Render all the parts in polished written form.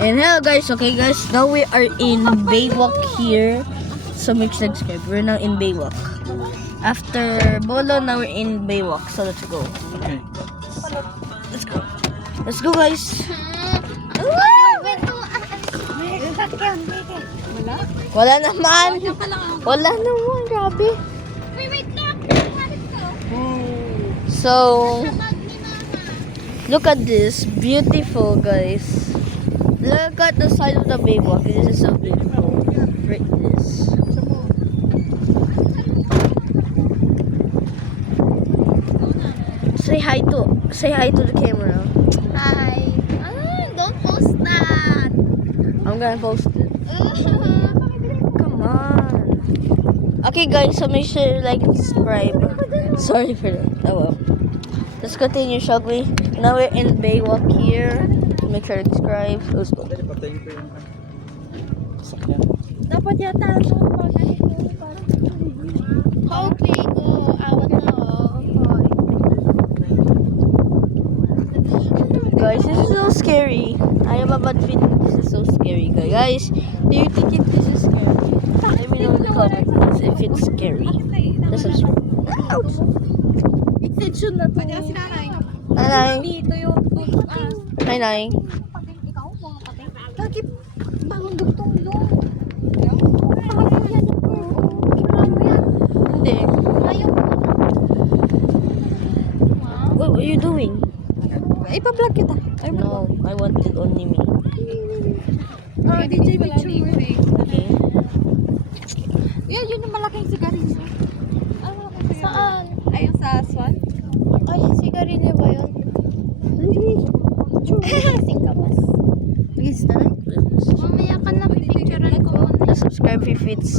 And hello guys, okay guys, now we are in Baywalk here. So make sure to subscribe. We're now in Baywalk. After Bolo, now we're in Baywalk. So let's go. Okay. Let's go. Let's go guys. Wala naman. Wala naman, grabe. So look at this, beautiful guys. Look at the side of the Baywalk. This is so beautiful. Right this. Say hi to the camera. Hi. Don't post that. I'm gonna post it. Come on. Okay guys, so make sure you like and subscribe. Sorry for that. Oh well. Let's continue, shall we? Now we're in Baywalk here. Make sure to subscribe. Let's go. Patayin ko yung sakyan. Dapat yata ako okay, go. Awat na Guys, this is so scary. I have a bad feeling this is so scary, guys. Do you think this is scary? Let me know in the comments if it's scary. Just subscribe. Ouch! Extension na to. Kanya si nanay. Nanay. Dito yung Nanay. ikaw mga patay. Bakit bangon dugtong doon? Hindi. Ayaw mo. What are you doing? Ipa-vlog kita. No, I want it only me. DJ picture. Okay. Yan, yun yung malaking sigarilyo. Saan? Ayun sa Swan? Ay, sigarilyo ba yun? Singkamas. Please, Nanay. Mamaya ka na, pipicturean ko muna. Just subscribe if this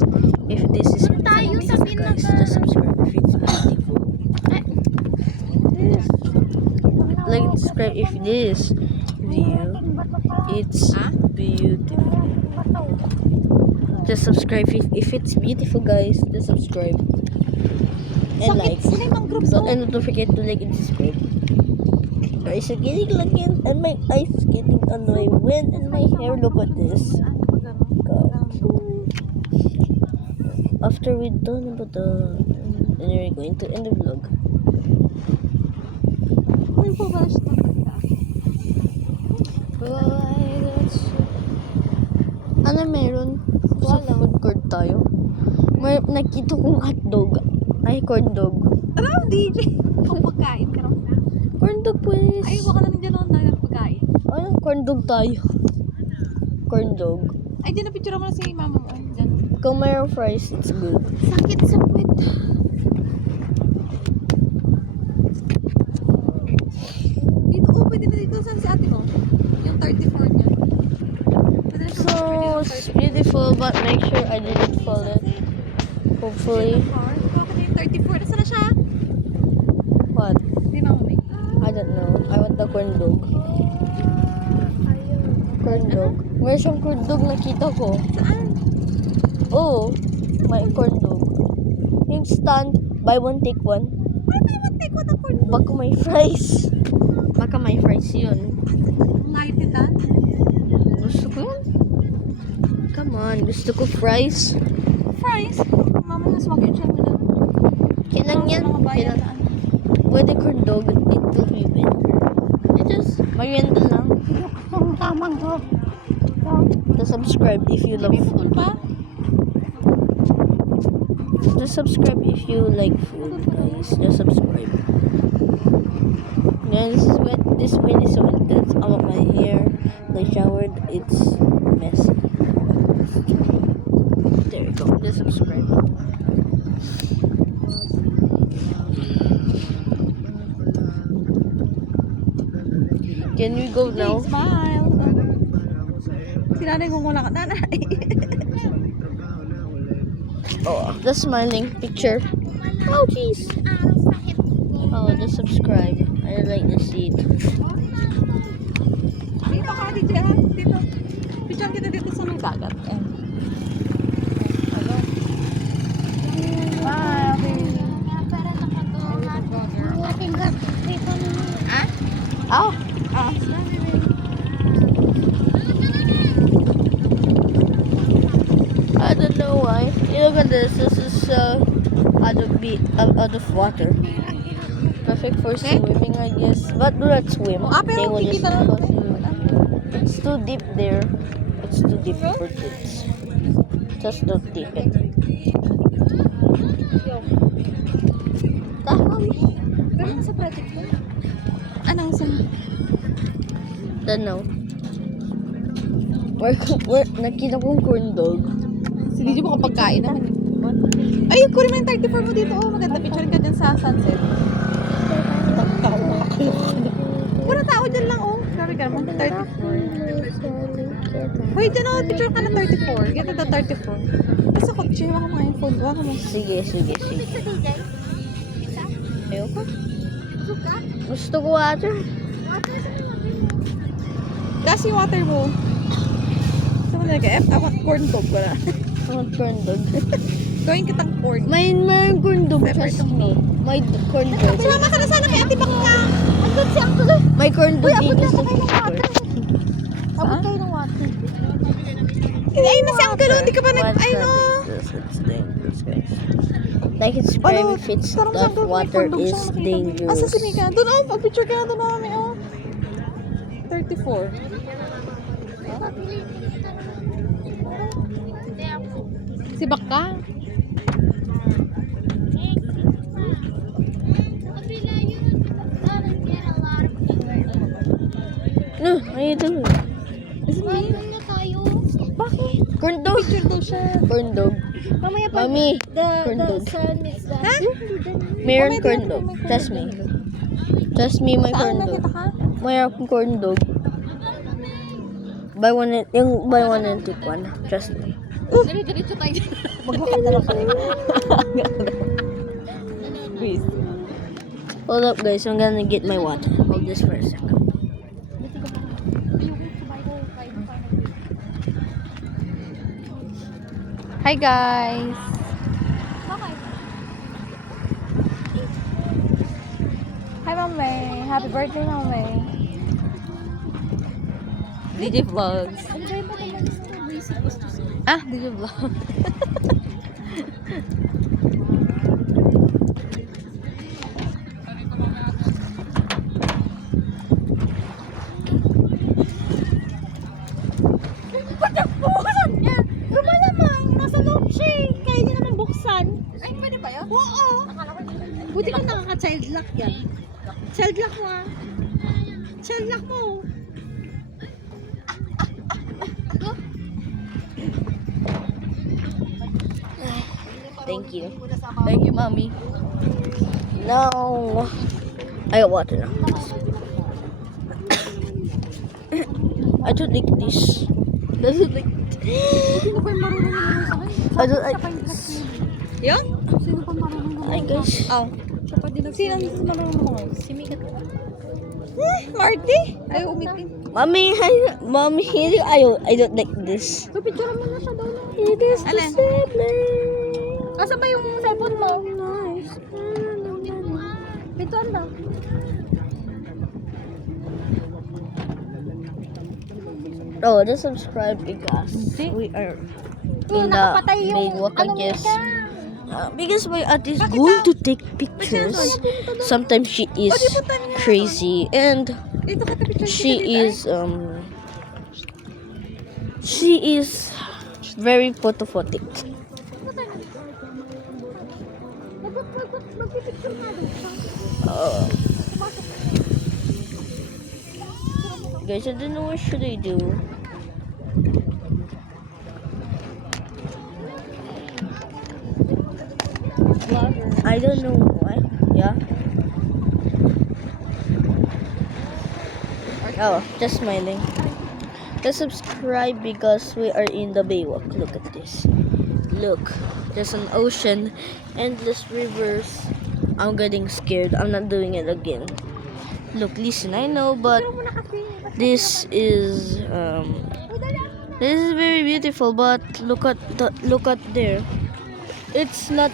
is Tayo sa beautiful, guys. Just subscribe if it's beautiful. Like and subscribe if this view it's beautiful. Just subscribe if it's beautiful, guys. Just subscribe and like. And don't forget to like and subscribe. Guys, are getting looking and my eyes getting on my wind and my hair. Look at this. God. After we're done about and we're going to end the vlog. Ano meron? Sa food court tayo. May nakita kong hotdog. Ay, corn dog. Ano, DJ? Kung pagkain ka rin. Corn dog, please. Ay, baka na nandiyan ako na pagkain. Ay, corn dog tayo. Corn dog. Ay, dyan na picture mo na si mama mo. Dyan. Kung mayroong fries, it's good. Sakit sa puwit. Dito, pwede na dito. Saan si ate mo? Yung 34 niya. Pwede na siya So, it's beautiful, but make sure I didn't fall it. Hopefully. Bakit na yung 34? Nasaan na siya? What? Hindi na umay. I don't know. I want the corn dog. Corn dog. Meron siyang corn dog nakita ko. Saan? Oh, may corn dog. Yung stand, buy one, take one. Ay, may mantik ko na corn. Baka may fries. Baka may fries yun. Ngayon nila. Gusto ko yun. Come on, gusto ko fries. Fries. Mama, naswag yun siya mo na. Kailang yan. Mga bayan Kailang. na ano. Pwede corn dog. It will be better. It just, merienda lang. Ang tamang ko. Just subscribe if you love May food. putol pa? Just subscribe if you like food, guys. Just subscribe. Yeah, this wind is so intense. I want my hair. I showered. It's messy. There you go. Just subscribe. Can we go now? Smile. Si nanay kung wala ka. Nanay. Oh, the smiling picture. Oh, jeez. Oh, just subscribe. I like the seat. Dito ka, DJ ha? Dito. Picture kita dito sa may dagat. Bye. Oh, Ah. this. This is out of water. Perfect for swimming, I guess. But do not swim. Ah, They pero will just kikita na. It's too deep there. It's too deep for kids. Just don't dip it. Pero nasa project mo? Anong sa... Don't know. Where nakita kong corn dog. Si Lijo mo kapag kain naman. Ay, kunin mo yung 34 mo dito. Oh, maganda. Picture ka dyan sa sunset. Pura tao dyan lang, oh. Sorry ka naman. 34. Hoy, dyan, oh. Picture ka na 34. Get the 34. Basta kotse. Waka mo yung phone. Waka mo. Sige. Ayoko. Gusto ko water. Gas yung water mo. Saan mo nilagay? I want corn dog ko na. I want corn dog. Gawin kitang corn. May corn dog. Separate Trust me. My corn dog. Sumama ka na sana kay Ate Bakla. Andun si Uncle. My corn dog dito sa Abot kayo ng water. Ayun na si Uncle. Hindi ka ba nag... Ay, no. It's dangerous, guys. Like it's prime if it's Parang that saan water may is condom siya, dangerous. Asa si Mika? Doon, oh. Pag-picture ka na doon namin, oh. 34. Si Bakla. No, I don't. Is it me? Bakit? Corn dog. Picture daw siya. Corn dog. Mamaya pa. Mami, corn dog. Ha? Mayroon Mamaya corn din dog. ako, may corn Trust dog. me. Trust me, my Saan corn nakita dog. ka? Mayroon corn dog. Yung buy one and take one. Trust me. Diretso tayo. Maglakad na lang kami. Please. Hold up, guys. I'm gonna get my water. Hold this for a second. Hi guys. Hi Mami. Happy birthday Mami. DJ Vlogs. Ah, DJ Vlog. Buksan niya! Lumalamang! Nasa loob siya eh. Kaya niya naman buksan. Ay, pwede ba yun? Oo! Buti kung nakaka-child lock yan. Child lock mo ah. Child lock mo. Thank you. Thank you, mommy. Now, I got water now. I don't like this. Doesn't like. Sino ba yung marunong naman sa akin? I don't like. Yun? Sino pa marunong Hi guys. Oh. Siya pa din Sino ang marunong naman? Si Mika. Marty? Ayaw umitin. Mommy, mommy, I don't like this. So, picture mo na siya daw na. It is the Alin? sibling. Asa ba yung cellphone mo? Nice. Picture na. Oh, just subscribe because we are in the Nakapatay yung big walk, I ano guess. Mika. Because my aunt is going to take pictures. Sometimes she is crazy and Dito ka picture she is very photophotic. Magpipicture nga daw siya. Guys, I don't know what should I do. I don't know what. Yeah. Oh, just smiling. Just subscribe because we are in the Baywalk. Look at this. Look, there's an ocean, endless rivers. I'm getting scared. I'm not doing it again. Look, listen, I know, but this is very beautiful. But look at there. It's not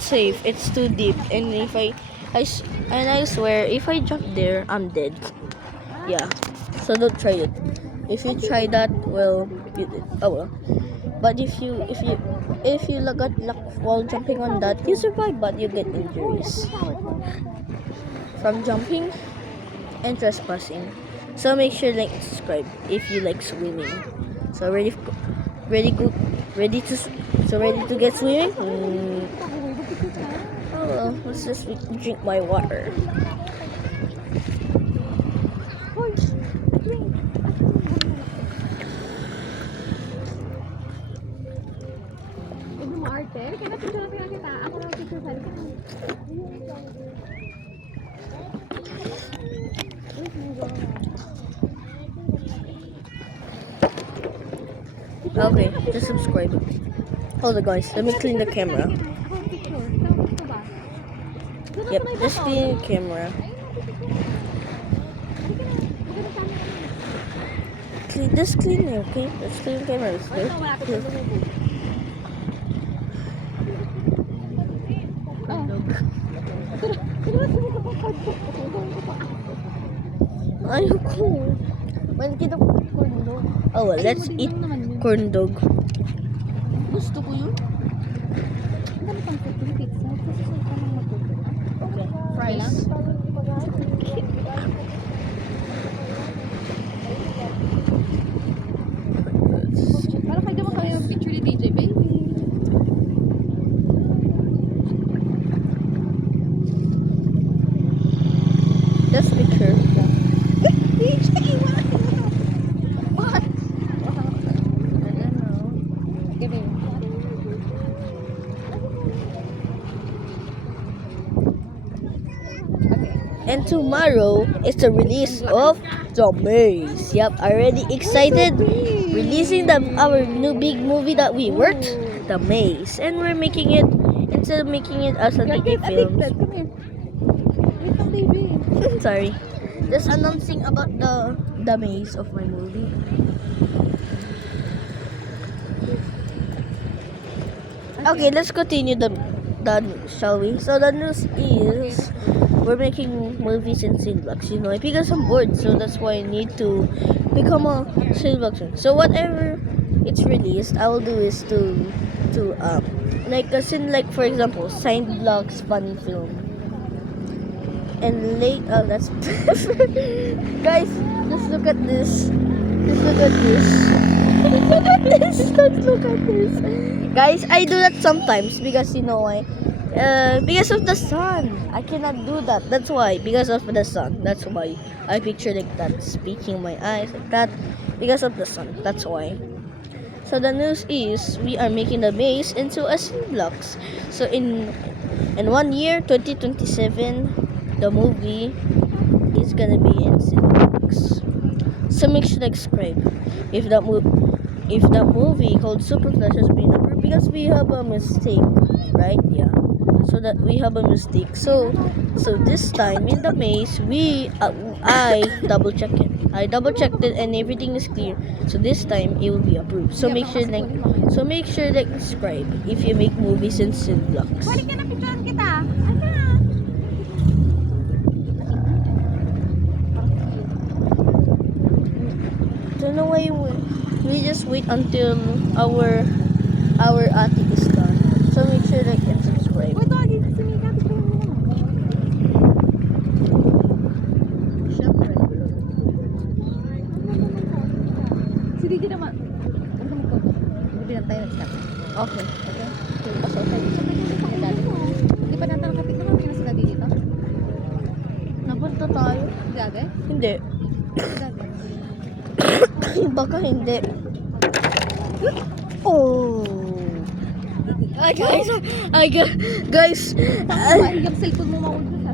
safe. It's too deep, and if I swear, if I jump there, I'm dead. Yeah, so don't try it. If you try that, well, oh well. But if you got luck while jumping on that, you survive, but you get injuries from jumping and trespassing. So make sure like subscribe if you like swimming. So ready to get swimming? Oh well, let's just drink my water. Huwag mo arte. Kaya na-picture kita. Ako na picture sa akin. Okay, just subscribe. Hold on guys, let me clean the camera. Ako ang picture. Tapos ko ba? Yep, just clean the camera. Just clean it, okay? Let's clean the camera. Let's do it. Ayoko. Well, kita ko corn dog. Oh well, let's eat corn dog. Gusto ko yun. Ang dami pang food yung pizza. Kasi sa kanang mag-cook. Okay. Fries. Para kayo naman kayo yung picture ni DJ Baby. Just picture. What? I don't know. Give me. And tomorrow is the release of The Maze. Yep, already excited. Releasing our new big movie that we worked, The Maze, and we're making it instead of making it as a TV film. Come here. Wait lang, baby. Sorry, just announcing about the Maze of my movie. Okay, let's continue the news, shall we? So the news is we're making movies in Cineblox, you know, because I'm bored, so that's why I need to become a Cinebloxer. So whatever it's released, I will do is to like for example, Cineblox funny film. And that's guys, just look at this. Just look at this. Look at this. Let's look at this. Guys, I do that sometimes because you know why? Because of the sun. I cannot do that. That's why. Because of the sun. That's why. I picture like that. Speaking my eyes like that. Because of the sun. That's why. So the news is we are making the Maze into a Cineblox. So in 1 year, 2027, the movie is gonna be in Cineblox. So make sure to subscribe if that movie called Super Flash has been approved, because we have a mistake, right? Yeah. So that we have a mistake. So this time in the Maze, I double checked it. I double checked it and everything is clear. So this time it will be approved. So make sure to subscribe if you make movies in Cineblox. Balik ka na picturean kita. Don't know why we just wait until our attic is done. So make sure like and subscribe. Uy, Doggy, sumika. Picturean mo naman. Syempre. Si DJ naman. Ano ka magkoko? Hindi lang tayo nag-stop. Okay. Pasok tayo. Hindi pa natin nakapit na kami na sila dito. Napunta tayo. Dati? Hindi. Dati. Baka hindi. Oh. Guys, Yung cellphone mo mawag na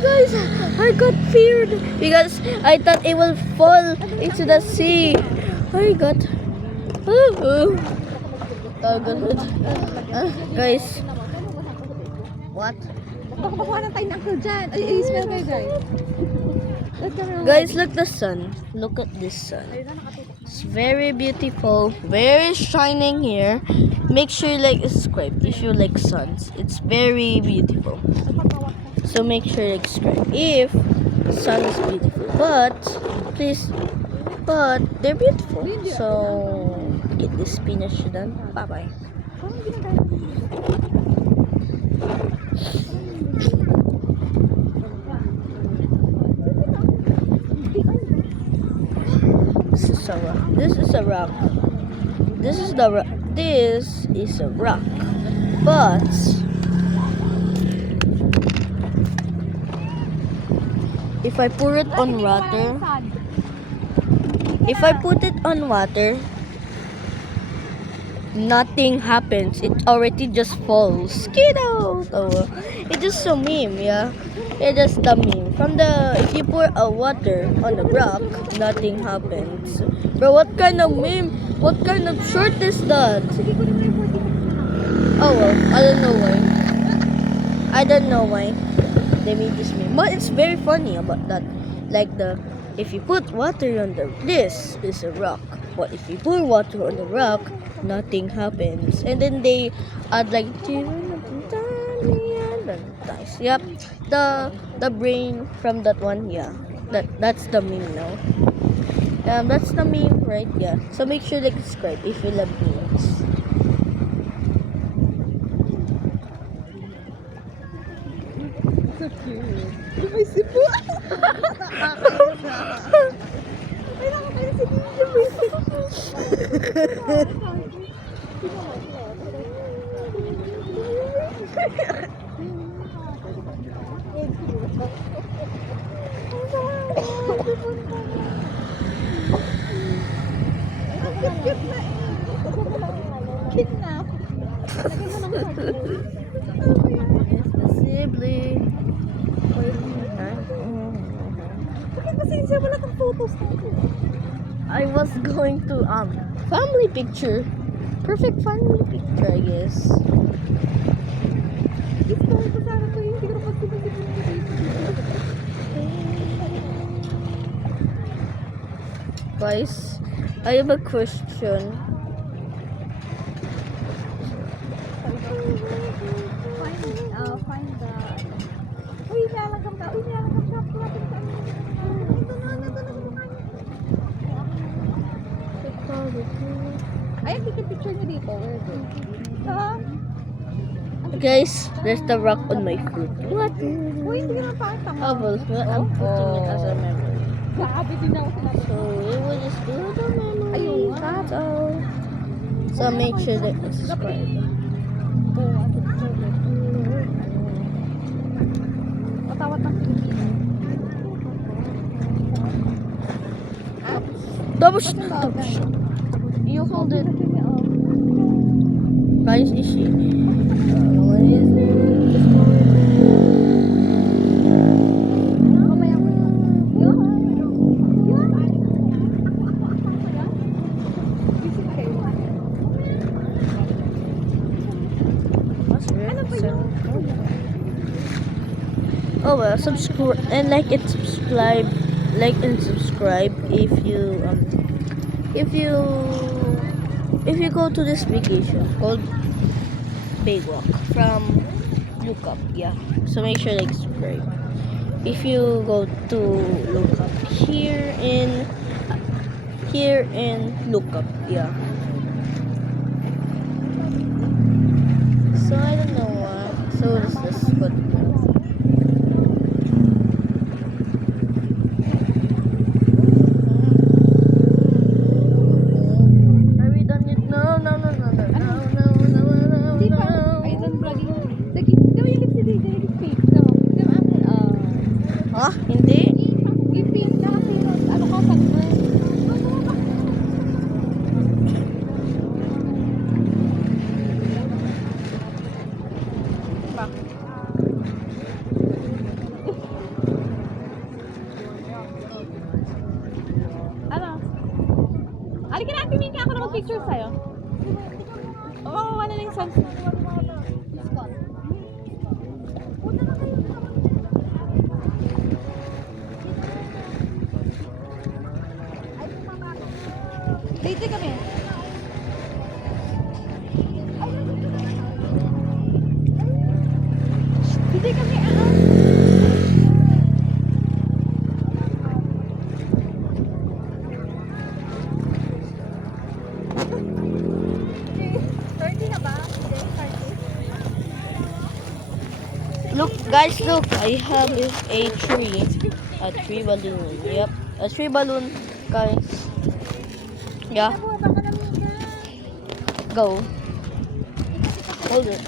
guys, I got feared because I thought it will fall into the sea. I got. Guys, what? Baka makuha na tayo ng uncle dyan. Ay, smell kayo guys. Let's come around. Guys, look the sun. Look at this sun. It's very beautiful, very shining here. Make sure you like subscribe if you like suns. It's very beautiful. So make sure you subscribe if sun is beautiful. But they're beautiful. So get this spinach done. Bye-bye. Parang ginagaya. This is a rock. This is a rock. This is the rock. This is a rock. But if I pour it on water, if I put it on water, nothing happens. It already just falls. Kiddo! Oh, it's just a meme, yeah. It's just a meme. From the if you pour a water on the rock, nothing happens. Bro, what kind of meme? What kind of short is that? Oh well, I don't know why. I don't know why they made this meme, but it's very funny about that. Like the if you put water on the this is a rock, but if you pour water on the rock, nothing happens. And then they add like nice. Yep, the brain from that one. Yeah, that's the meme now. That's the meme, right? Yeah. So make sure to subscribe if you love memes. So cute. May sipo. Ay, nakakain si Ninja. May sipo. Kidnap. Sibling. Bakit kasi siya wala kang photos natin? I was going to family picture. Perfect family picture, I guess. Gusto ko sana ko yung hindi ko naman dito. Guys, I have a question. Find the... Uy, nilalagam ka. Uy, nilalagam ka. Ito na. Ay, ang picture niyo dito. Where is it? Guys, there's the rock on my foot. What? Uy, hindi naman pakita mo. Oh, well, I'm putting it as a memory. Grabe din ako sinabi. So we will just do the memory. Ayun. That's all. So make sure that you subscribe. Patawat ng Pilipinas. Double shot. Double shot. You hold it. Guys, is she? What is it? Mamaya mo yun. Yun. Yun. Visit kayo. What's weird? Ano ba yun? Oh well, subscribe and like and subscribe, if you go to this vacation called Baywalk from Lookup, yeah. So make sure to subscribe. If you go to Lookup here in Lookup, yeah. So I don't know what. So this is good. Are we done yet? No. Hindi pa. Ay, doon vlogging. Gawin yung lipstick dito. Yung pink. Ha? Hindi? Yung pink na kasi ano ka sa ano? Halika na, tingin ka ako na mag-picture sa'yo. Oo, ano lang yung sunset. Dito kami. Dito kami, Look, guys, look. I have a tree. A tree balloon. Yep. A tree balloon, guys. Yeah. Go. Hold it.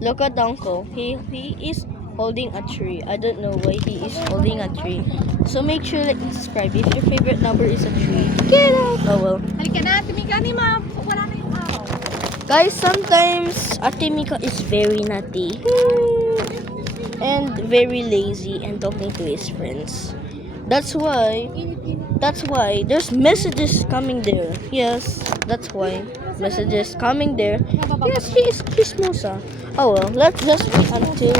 Look at Uncle. He is holding a tree. I don't know why he is holding a tree. So make sure like and subscribe. If your favorite number is a tree, get out. Oh well. Halika na, tumika ni ma. Wala na yung araw. Guys, sometimes Ate Mika is very naughty and very lazy and talking to his friends. That's why there's messages coming there. Yes, that's why messages coming there. Yes, he's Musa. Oh well, let's just wait until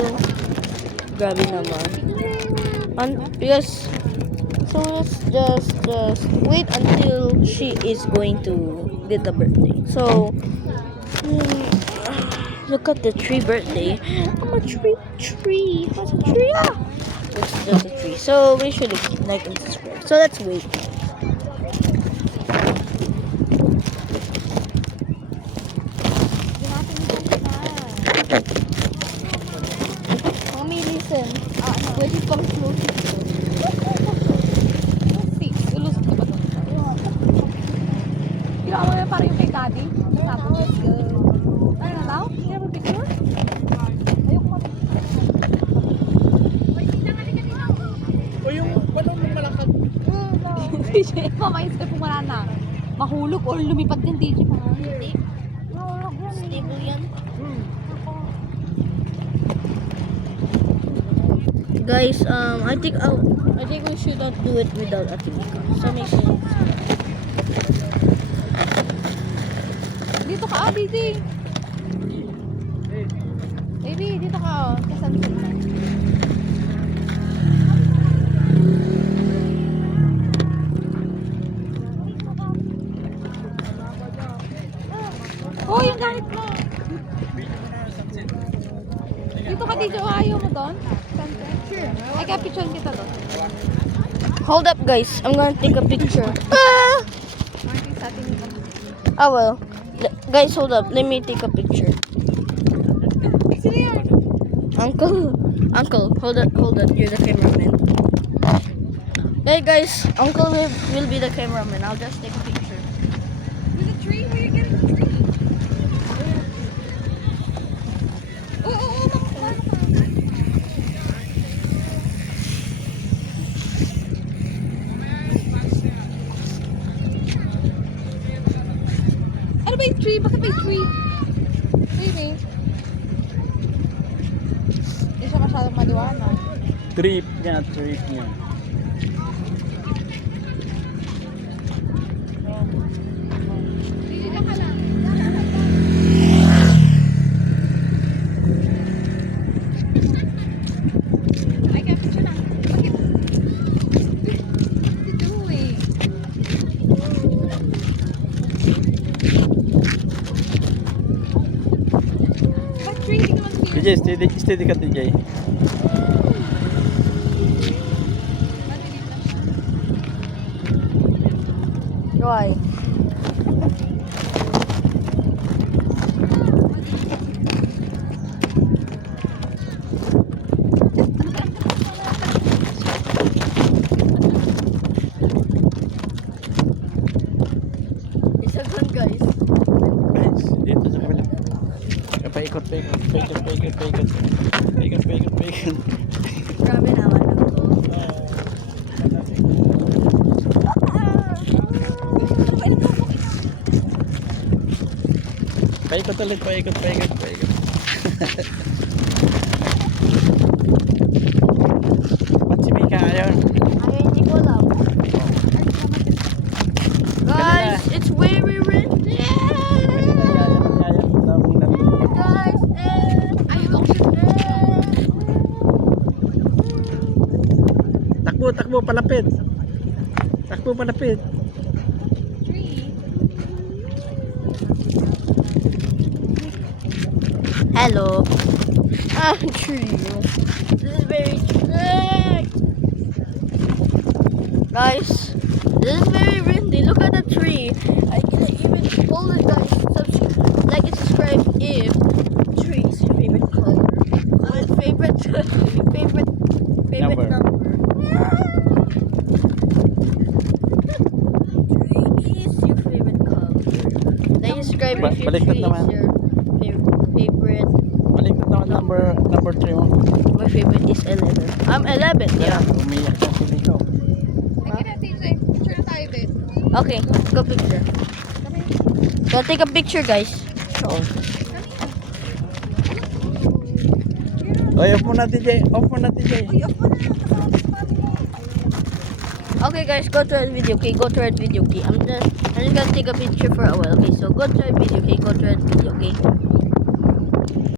grabe naman. Yes. So let's just wait until she is going to get the birthday. So look at the tree birthday. I'm a tree. What's a tree? Ah! It's just a tree. So we should like and subscribe. So let's wait. Mommy, listen. Where did come close? Ulusot ka ba doon? Ginawa mo na parang yung kay daddy. Tapos, ano na daw? Hindi mo picture? Ayoko mo. O yung balon ng malakad. DJ, mamaya kung wala na. Mahulog or lumipad din DJ pa. Hindi. Mahulog yan. Stable yan. Guys, I think we should not do it without Ate Mika. So make sure. Dito ka, baby. Baby, dito ka. Kasan ko na. Oh, yung gamit mo. Dito ka, DJ. Ayaw mo doon? Sure. Ay, kapicture kita doon. Hold up, guys. I'm gonna take a picture. Ah! Martin, sa atin dito. Ah well. Guys, hold up. Let me take a picture. Sino yan? Uncle, hold up. You're the cameraman. Hey guys, Uncle will be the cameraman. I'll just take a picture. With a tree? Where you getting the tree? Ano ba yung tree? Bakit may tree? Baby. Hindi siya masyadong maliwanag. Trip niya, trip niya. Hindi ka lang. Ay, kapit siya lang. Bakit? What you doing? Ba't tree? Hindi ka man DJ, steady ka DJ. Why? Isa gun, guys. Guys, dito sa kabila. Paikot. Grabe naman ako. Paikot ulit, paikot. Ba't si Mika ayaw? Ay, hindi ko alam. Guys, it's very windy. Guys, Takbo, palapit. hello. Tree. This is very trick. Guys, this is very windy. Look at the tree. I cannot even hold it, guys. Like and subscribe if tree is Your Baliktad 3 naman. is your favorite. Baliktad naman number 3 mo. My favorite is 11. I'm 11, yeah. Umiyak na si Nico. Picture na tayo, babe. Okay, let's go picture. Go take a picture, guys. Oo. Oy, off mo na, TJ. Off mo na, TJ. Okay, guys, go to our video. Okay, go to our video. Okay, I'm just gonna take a picture for a while. Okay, so go to our video. Okay, go to our video. Okay.